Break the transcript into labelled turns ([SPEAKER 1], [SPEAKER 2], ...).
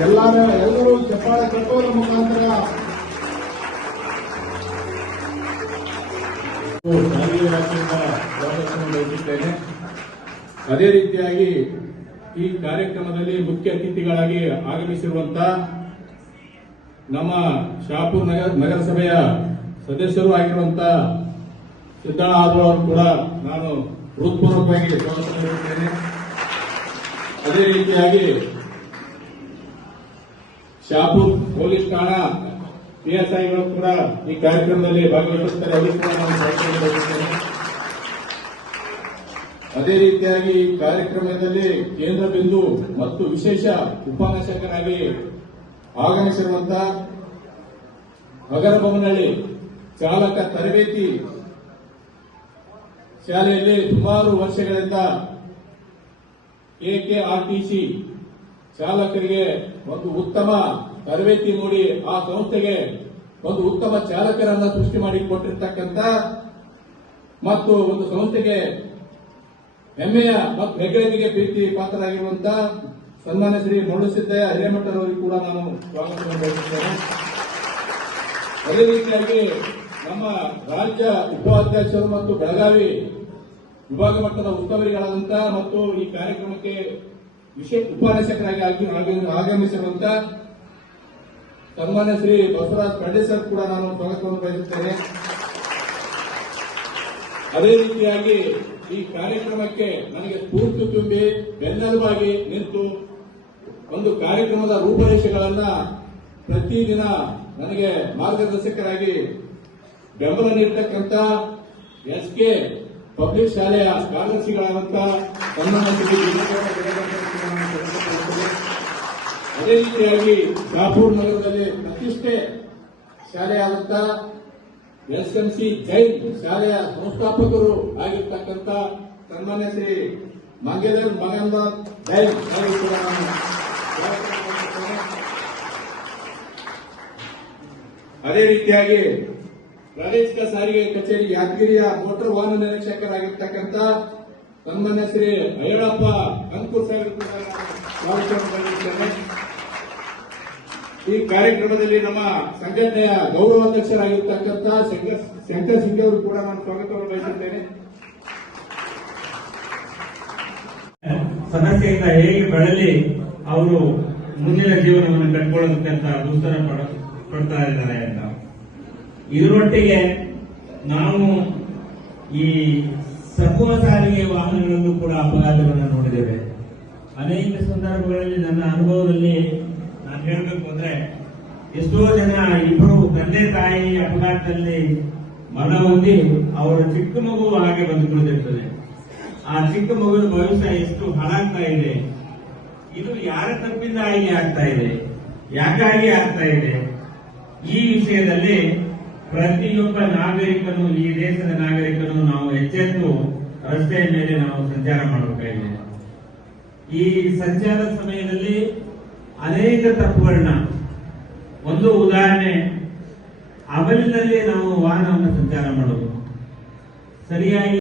[SPEAKER 1] ಎಲ್ಲರ, ಎಲ್ಲರೂ ಚಪ್ಪಾಳೆ ಕಟ್ಟೋದ್ರ ಮುಖಾಂತರ. ಬಯಸುತ್ತೇನೆ ಅದೇ ರೀತಿಯಾಗಿ ಈ ಕಾರ್ಯಕ್ರಮದಲ್ಲಿ ಮುಖ್ಯ ಅತಿಥಿಗಳಾಗಿ ಆಗಮಿಸಿರುವಂತ ನಮ್ಮ ಶಾಪುರ್ ನಗರ ನಗರಸಭೆಯ ಸದಸ್ಯರು ಆಗಿರುವಂತ ಆದ್ರು ಅವರು ಕೂಡ ನಾನು ಹೃತ್ಪೂರ್ವಕವಾಗಿ ಸ್ವಾಗತ ಅದೇ ರೀತಿಯಾಗಿ ಶಾಪುರ್ ಪೊಲೀಸ್ ಠಾಣಾ ಪಿಎಸ್ಐಗಳು ಕೂಡ ಈ ಕಾರ್ಯಕ್ರಮದಲ್ಲಿ ಭಾಗವಹಿಸುತ್ತಾರೆ. ಅವರು ಕೂಡ ನಾನು ಸ್ವಾಗತ ಬಯಸುತ್ತೇನೆ ಅದೇ ರೀತಿಯಾಗಿ ಕಾರ್ಯಕ್ರಮದಲ್ಲಿ ಕೇಂದ್ರ ಬಿಂದು ಮತ್ತು ವಿಶೇಷ ಉಪನ್ಯಾಸಕರಾಗಿ ನಗರ ಬೊಮ್ಮನಹಳ್ಳಿ ಚಾಲಕ ತರಬೇತಿ ಶಾಲೆಯಲ್ಲಿ ಸುಮಾರು ವರ್ಷಗಳಿಂದ ಕೆಕೆಆರ್ಟಿಸಿ ಚಾಲಕರಿಗೆ ಒಂದು ಉತ್ತಮ ತರಬೇತಿ ಮೂಡಿ ಆ ಸಂಸ್ಥೆಗೆ ಒಂದು ಉತ್ತಮ ಚಾಲಕರನ್ನ ಸೃಷ್ಟಿ ಮಾಡಿಕೊಟ್ಟಿರ್ತಕ್ಕಂಥ ಮತ್ತು ಒಂದು ಸಂಸ್ಥೆಗೆ ಹೆಮ್ಮೆಯ ಮತ್ತು ಹೆಗ್ಗಳಿಕೆಗೆ ಪ್ರೀತಿ ಪಾತ್ರರಾಗಿರುವಂತಹ ಸನ್ಮಾನ್ಯ ಶ್ರೀ ಮುರುಳಿಸಿದ್ದಯ್ಯ ಹಿರೇಮಠರವರಿಗೆ ಕೂಡ ನಾನು ಸ್ವಾಗತವನ್ನು ಅದೇ ರೀತಿಯಾಗಿ ನಮ್ಮ ರಾಜ್ಯ ಉಪಾಧ್ಯಕ್ಷರು ಮತ್ತು ಬೆಳಗಾವಿ ವಿಭಾಗ ಮಟ್ಟದ ಉಸ್ತುವಾರಿಗಳಾದಂತ ಮತ್ತು ಈ ಕಾರ್ಯಕ್ರಮಕ್ಕೆ ವಿಶೇಷ ಉಪನ್ಯಾಸಕರಾಗಿ ಆಗಿ- ಆಗಿ- ಆಗಮಿಸಿರುವಂತ ಸನ್ಮಾನ್ಯ ಶ್ರೀ ಬಸವರಾಜ್ ಪಂಡಿತ್ ಕೂಡ ನಾನು ಸ್ವಾಗತವನ್ನು ಬಯಸುತ್ತೇನೆ. ಅದೇ ರೀತಿಯಾಗಿ ಈ ಕಾರ್ಯಕ್ರಮಕ್ಕೆ ನನಗೆ ಸ್ಫೂರ್ತಿ ತುಂಬಿ ಬೆನ್ನೆಲುಬಾಗಿ ನಿಂತು ಒಂದು ಕಾರ್ಯಕ್ರಮದ ರೂಪರೇಷೆಗಳನ್ನ ಪ್ರತಿದಿನ ನನಗೆ ಮಾರ್ಗದರ್ಶಕರಾಗಿ ಬೆಂಬಲ ನೀಡತಕ್ಕಂತ ಎಸ್ ಕೆ ಪಬ್ಲಿಕ್ ಶಾಲೆಯ ಸ್ವಾಗತಿಸುತ್ತೇನೆ. ಅದೇ ರೀತಿಯಾಗಿ ಶಾಪೂರ್ ನಗರದಲ್ಲಿ ಪ್ರತಿಷ್ಠೆ ಶಾಲೆಯಾದಂತ ಎಸ್ಎಂಸಿ ಜೈನ್ ಶಾಲೆಯ ಸಂಸ್ಥಾಪಕರು ಆಗಿರ್ತಕ್ಕಂಥ ಸನ್ಮಾನ್ಯ ಶ್ರೀ ಮಂಗೇಂದ್ರ ಮಗಂದ ಜೈನ್ ಅದೇ ರೀತಿಯಾಗಿ ಪ್ರಾದೇಶಿಕ ಸಾರಿಗೆ ಕಚೇರಿ ಯಾದಗಿರಿಯ ಮೋಟಾರ್ ವಾಹನ ನಿರೀಕ್ಷಕರಾಗಿರ್ತಕ್ಕಂಥ ಸನ್ಮಾನ್ಯ ಶ್ರೀ ಅಯ್ಯಡಪ್ಪ ಅಂಕುರ್ ಬಯಸುತ್ತೇನೆ ಈ ಕಾರ್ಯಕ್ರಮದಲ್ಲಿ ನಮ್ಮ ಸಂಘಟನೆಯ ಗೌರವಾಧ್ಯಕ್ಷರಾಗಿರ್ತಕ್ಕಂಥ ಶಂಕರ್ ಸಿಂಗ್ ಅವರು ಕೂಡ ನಾನು ಸ್ವಾಗತವನ್ನು ಬಯಸುತ್ತೇನೆ
[SPEAKER 2] ಸಮಸ್ಯೆಯಿಂದ ಹೇಗೆ ಬಳಲಿ ಅವರು ಮುಂದಿನ ಜೀವನವನ್ನು ಕಟ್ಕೊಳ್ಳೋದಕ್ಕೆ ಅಂತ ದೂಸರ ಪಡ ಪಡ್ತಾ ಇದ್ದಾರೆ ಅಂತ. ಇದರೊಟ್ಟಿಗೆ ನಾವು ಈ ಸಕುವ ಸಾರಿಗೆ ವಾಹನಗಳಲ್ಲೂ ಕೂಡ ಅಪಘಾತಗಳನ್ನು ನೋಡಿದ್ದೇವೆ. ಅನೇಕ ಸಂದರ್ಭಗಳಲ್ಲಿ ನನ್ನ ಅನುಭವದಲ್ಲಿ ನಾನು ಹೇಳಬೇಕು ಅಂದ್ರೆ, ಎಷ್ಟೋ ಜನ ಇಬ್ಬರು ತಂದೆ ತಾಯಿ ಅಪಘಾತದಲ್ಲಿ ಮರಣ ಹೊಂದಿ ಅವರ ಚಿಕ್ಕ ಮಗು ಹಾಗೆ ಬಂದು ಕುಳಿತಿರ್ತದೆ ಆ ಚಿಕ್ಕ ಮಗುವಿನ ಭವಿಷ್ಯ ಎಷ್ಟು ಹಾಳಾಗ್ತಾ ಇದೆ. ಇದು ಯಾರ ತಪ್ಪಿಂದ ಹಾಗೆ ಆಗ್ತಾ ಇದೆ? ಯಾಕಾಗಿ ಆಗ್ತಾ ಇದೆ? ಈ ವಿಷಯದಲ್ಲಿ ಪ್ರತಿಯೊಬ್ಬ ನಾಗರಿಕನು ಈ ದೇಶದ ನಾಗರಿಕನು ನಾವು ಎಚ್ಚೆತ್ತು ರಸ್ತೆಯ ಮೇಲೆ ನಾವು ಸಂಚಾರ ಮಾಡಬೇಕಾಗಿದೆ. ಈ ಸಂಚಾರ ಸಮಯದಲ್ಲಿ ಅನೇಕ ತಪ್ಪುಗಳನ್ನ. ಒಂದು ಉದಾಹರಣೆ ಅವಲಿನಲ್ಲಿ ನಾವು ವಾಹನವನ್ನು ಸಂಚಾರ ಮಾಡೋದು. ಸರಿಯಾಗಿ